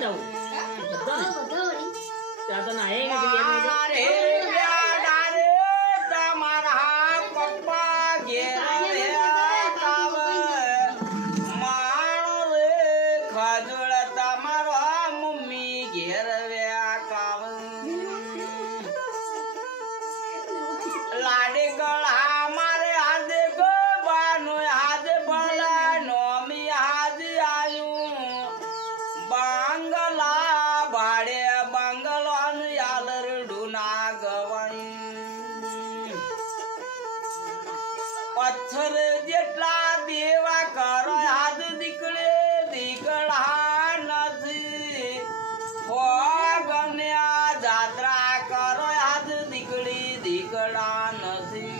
जाऊ आता नाही તમારા પપ્પા ઘેર માણો રે ખજૂર તમારો મમ્મી ઘેર વ્યાકાવ લાડી ગળા મારે હાથે ગબાનો હાથ ભલા નોમી હાથ આયુ બાંગલા ભાડે બાંગલોન યાલર ઢુના ગવાઈ પથ્થર જેટલા દેવા કરો હાથ દીકડે દીકડા નથી ગમ્યા જાત્રા કરો હાથ દીકડી દીકડા નથી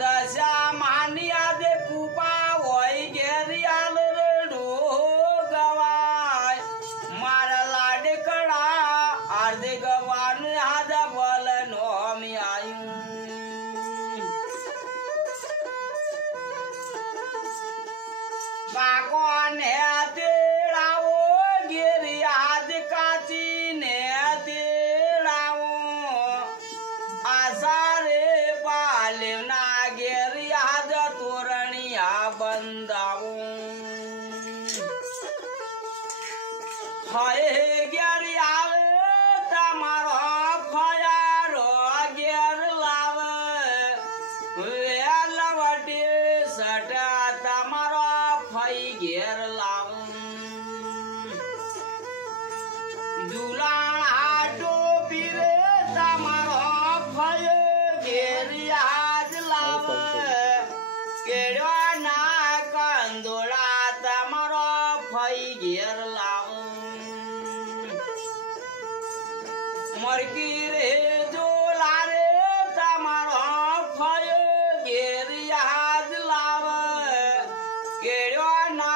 દશા માની આદે કૂપા હોય ઘેરી આલરડો ગવાય મારા લાડકડા આર્ધે ગવાન હાદા બલ નોમી આયું બાકોને તેડાવો ઘેરી હાથ કાચી ને તેડાવો આસારે પાલેવના ઘેરી હાથ તોરણિયા બંધાવો હરે ઘેરી આવે તમારો ફયારો ઘેર લાવે વેલવટી સટા તમારો ફઈ ઘેર લાવ ઝુલાણા ટોપી રે તમારો ફય ઘેરી હાથ લાવ કેળો ના કંદોળા તમારો ફઈ ઘેર લાવ मरकी रे जोला रे तमारो फय घेरी हाथ लाव केळो ना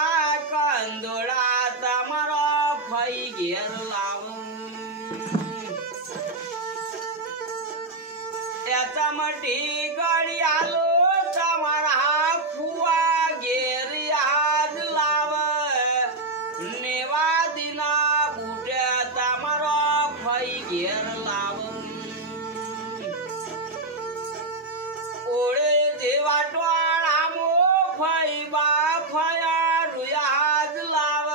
कंदोळा तमारो फई घेर लाव याचा मटी गडी आलो तमारा फुवा घेरी हाथ लाव नेवा दिना बुट्या तमारो फई घेर लाव ओळे जेवा टोळा मो फई बा फया रुयाज लाव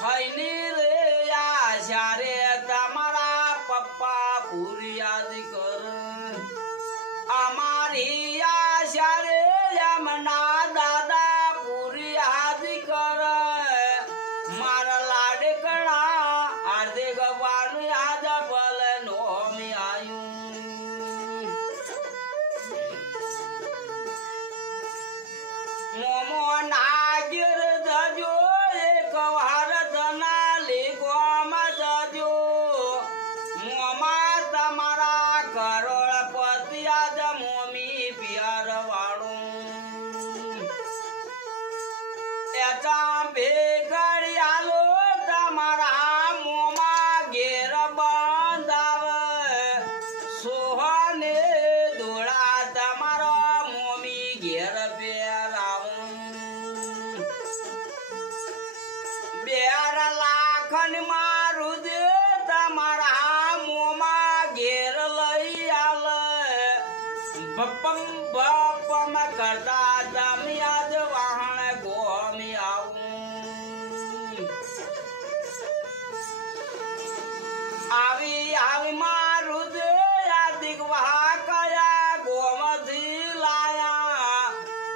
फैनी रे आशा रे तमारा पप्पा पूरी याद कर हमारी आशा रे यमना दादा पूरी याद कर मारा लाडकड़ा आर्धे गवान याद बल नोमी आयु मोमो नागिर दजो एक वार धनाली गोम दजो मोमा तमारा करोड़पति आज मोमी प्यार वाणू याचा बेगडी आलो तमारा मोमा घेर बांधाव सोहने धोळा तमारा मोमी घेर पेराव बेर लाखन मारू दे तमारा मोमा घेर लई आल बपम बपम करता दमियाज वाहन गोमी आऊ आवी आवी मारू दे यादिक वहा कया गोमधी लाया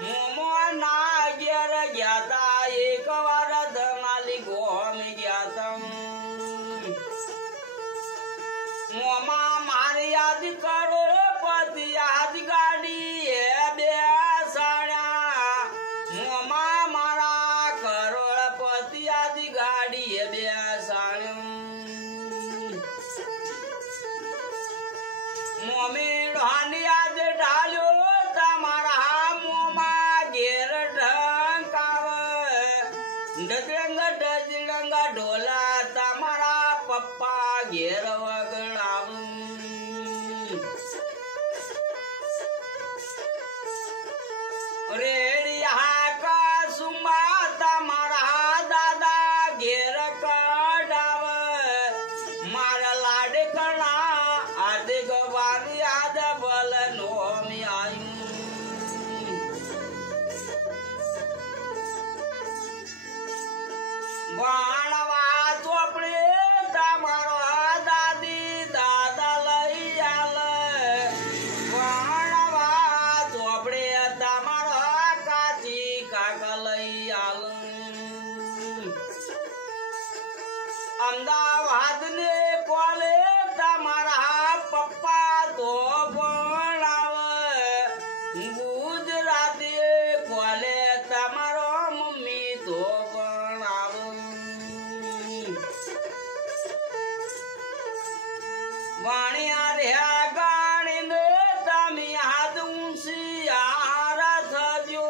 मोमो ना घेर घ्याता एक वार धमाली गोमी घ्याता मोमा मारी याद करो पति याद गाडी हे बे साड्या मोमा વાણવા ચોપડે તમારો દાદી દાદા લઈ આલે વાણવા ચોપડે તમારો કાચી કાકા લઈ આલે અમદાવાદ ને કોલે તમારા પપ્પા તો ભણાવે ગુજરાતી કોલે તમારો મમ્મી તો ભણ્યા રહ્યા ગાણીને તમે હાથ ઊંચિયાર થજો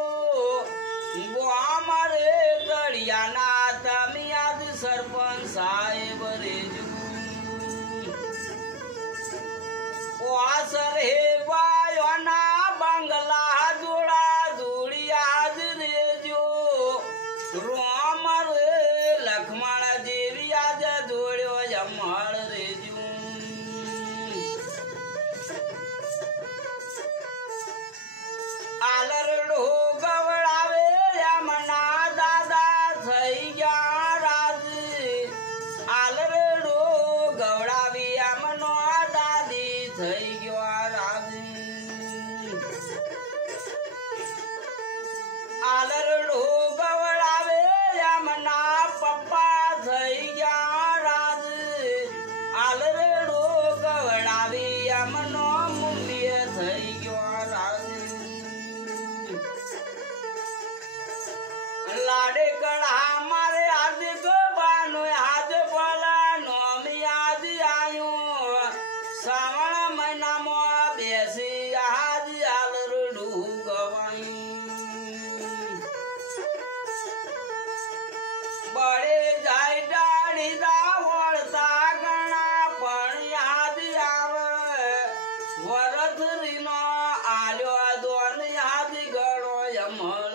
અમારે તળિયાના તમે આજ સરપંચ સાહેબ રેજો વાસર હે ભાઈઓના બંગલા જોડા જોડિયા જ રેજો રોમ રે લક્ષ્મણ જેવી આજ જોડ્યો જમળ રેજો આલરડો ગવડાવે યમના દાદા થઈ ગયા રાજી આલરડો ગવડાવી યમનો દાદી થઈ ગયો રાજી આલરડો ગવડાવે યમના પપ્પા થઈ ગયા રાજી આલરડો ગવડાવી યમનો મુંડી થઈ ગયો રાજી લાડે કડા મારે આજ ગબાનો આજ બોલાનો મી આજ આયો શ્રાવણ મહિનામાં બેસી આજ આલરડું ગવાયું બળે જાય ડાળી દા વળતા ગણા પણ યાદ આવે વરથરીનો આલ્યો દોન યાદ ગળો યમળ